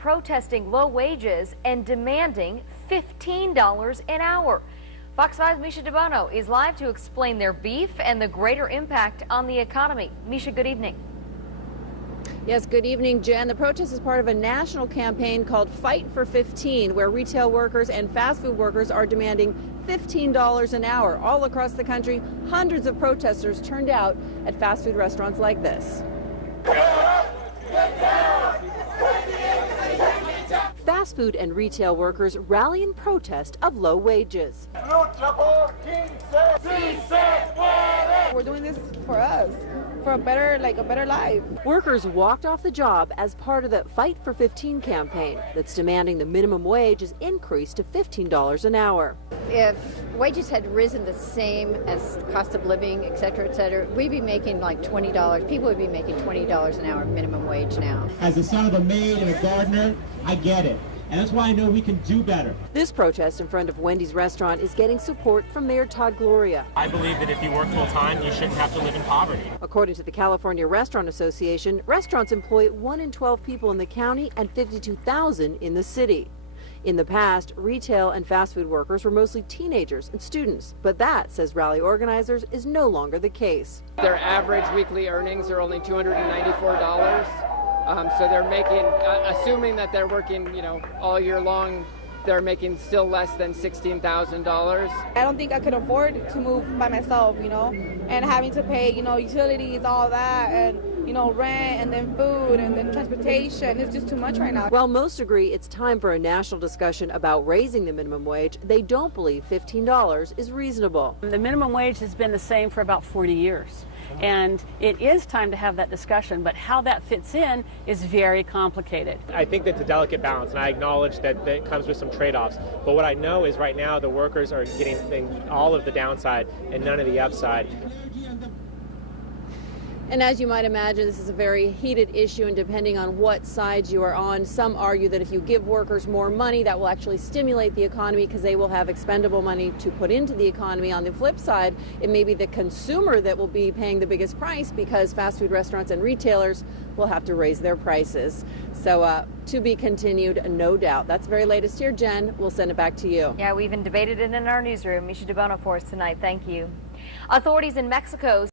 Protesting low wages and demanding $15 an hour. Fox 5's Misha DiBono is live to explain their beef and the greater impact on the economy. Misha, good evening. Yes, good evening, Jen. The protest is part of a national campaign called Fight for 15, where retail workers and fast food workers are demanding $15 an hour. All across the country, hundreds of protesters turned out at fast food restaurants like this. Fast food and retail workers rally in protest of low wages. We're doing this for us, for a better life. Workers walked off the job as part of the Fight for 15 campaign that's demanding the minimum wage is increased to $15 an hour. If wages had risen the same as cost of living, et cetera, we'd be making like $20. People would be making $20 an hour minimum wage now. As the son of a maid and a gardener, I get it. And that's why I know we can do better. This protest in front of Wendy's restaurant is getting support from Mayor Todd Gloria. I believe that if you work full-time, you shouldn't have to live in poverty. According to the California Restaurant Association, restaurants employ 1 in 12 people in the county and 52,000 in the city. In the past, retail and fast food workers were mostly teenagers and students, but that, says rally organizers, is no longer the case. Their average weekly earnings are only $294. So they're making, assuming that they're working, all year long, they're making still less than $16,000. I don't think I could afford to move by myself, and having to pay, utilities, all that, and, rent, and then food, and then transportation. It's just too much right now. While most agree it's time for a national discussion about raising the minimum wage, they don't believe $15 is reasonable. The minimum wage has been the same for about 40 years. And it is time to have that discussion, but how that fits in is very complicated. I think that's a delicate balance, and I acknowledge that it comes with some trade-offs. But what I know is right now the workers are getting all of the downside and none of the upside. And as you might imagine, this is a very heated issue, and depending on what side you are on, some argue that if you give workers more money, that will actually stimulate the economy because they will have expendable money to put into the economy. On the flip side, it may be the consumer that will be paying the biggest price because fast food restaurants and retailers will have to raise their prices. So to be continued, no doubt. That's the very latest here. Jen, we'll send it back to you. Yeah, we even debated it in our newsroom. Misha DiBono for us tonight. Thank you. Authorities in Mexico